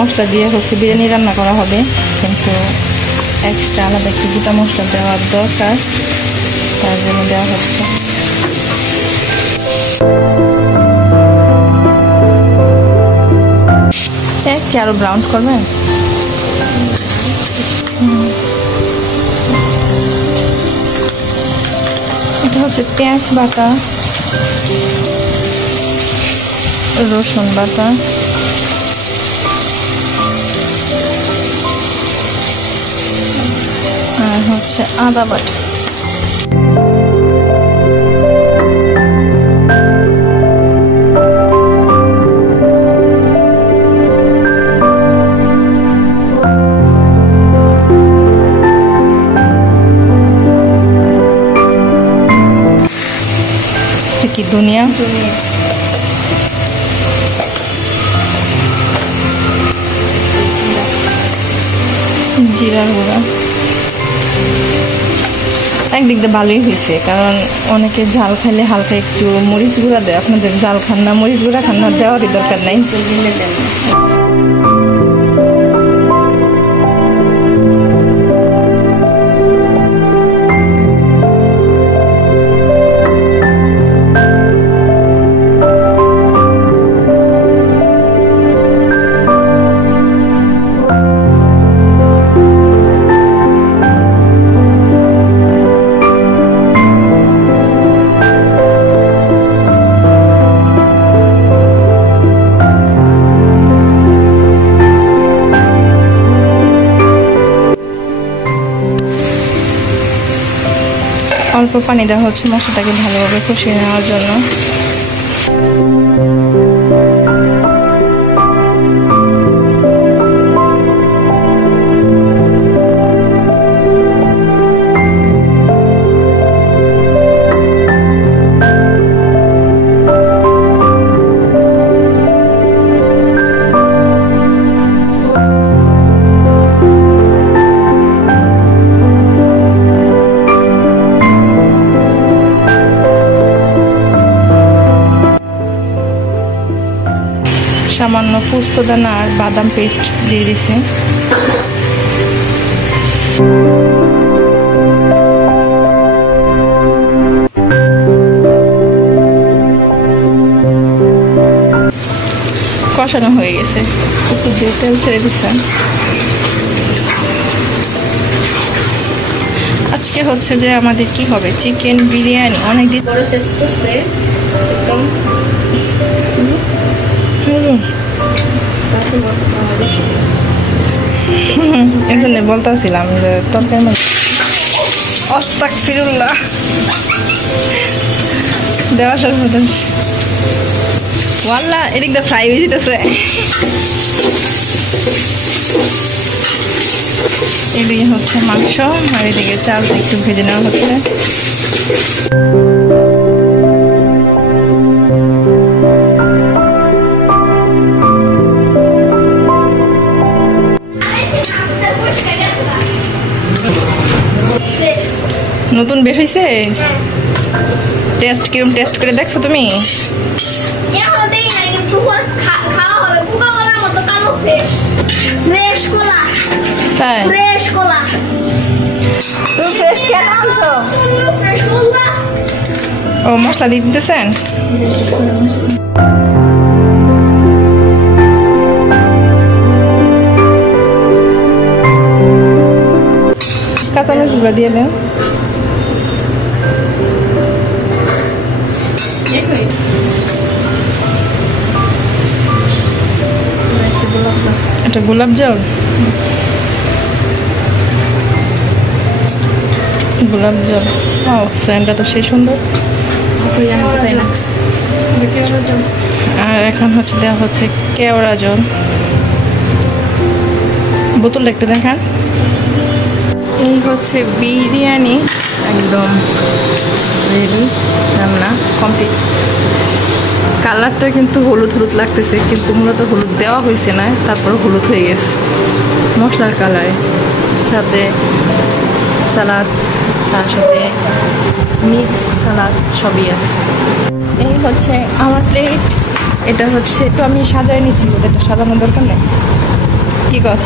মশলা দিয়ে হচ্ছে বিরিয়ানি রান্না করা হবে, কিন্তু এক্সট্রা আলাদা একটু গোটা মশলা দেওয়ার দরকার, তার জন্য দেওয়া হচ্ছে। পেঁয়াজকে আরো ব্রাউন করবেন। এটা হচ্ছে পেঁয়াজ বাটা, রসুন বাটা, আর হচ্ছে আদা বাটা। কি ধনিয়া, জিরার গুঁড়া। একদিক দিয়ে ভালোই হয়েছে, কারণ অনেকে ঝাল খাইলে হালকা একটু মরিচ গুঁড়া দেয়। আপনাদের ঝাল খান না, মরিচ গুঁড়া খান না, দেওয়ারই দরকার নাই। অল্প পানি দেওয়া হচ্ছে মশলাটাকে ভালোভাবে কষিয়ে নেওয়ার জন্য। সামান্য পোস্তদানা আর বাদাম পেস্ট দিয়ে দিছি। কষানো হয়ে গেছে, একটু দিয়ে তেল ছেড়ে দিচ্ছেন। আজকে হচ্ছে যে আমাদের কি হবে, চিকেন বিরিয়ানি। অনেকদিন পরে শেষ করছে একদম। এজন্য বলতেছিলাম যে তরকারি আস্তাগফিরুল্লাহ দেওয়ার সাথে সাথে ওয়াল্লাহ এদিক দিয়ে ফ্রাই হয়ে যেতেছে। এদিকে হচ্ছে মাংস আর এদিকে চালটা একটু ভেজে নেওয়া হচ্ছে। নতুন বের হয়েছে, টেস্ট কিরম টেস্ট করে দেখছো তুমি? তাই তুমি ফ্রেশ কেন আনছো? ও মশলা দিয়ে দিতেছেন। কাঁচামরিচ গুঁড়া দিয়ে দেন। এটা গোলাপ জল, গোলাপ জল। ও সেন্টটা তো সেই সুন্দর। আর এখন হচ্ছে দেওয়া হচ্ছে কেওড়া জল। বোতলটা একটু দেখান। এই হচ্ছে বিরিয়ানি, একদম রেডি, রান্না কমপ্লিট। কালারটা কিন্তু হলুদ হলুদ লাগতেছে, কিন্তু মূলত হলুদ দেওয়া হয়েছে না, তারপর হলুদ হয়ে গেছে মশলার কালারে। সাথে সালাদ, তার সাথে মিক্স সালাদ সবই আছে। এই হচ্ছে আমার প্লেট। এটা হচ্ছে একটু আমি সাজাই নিয়েছি, এটা সাজানোর দরকার নেই। কি কস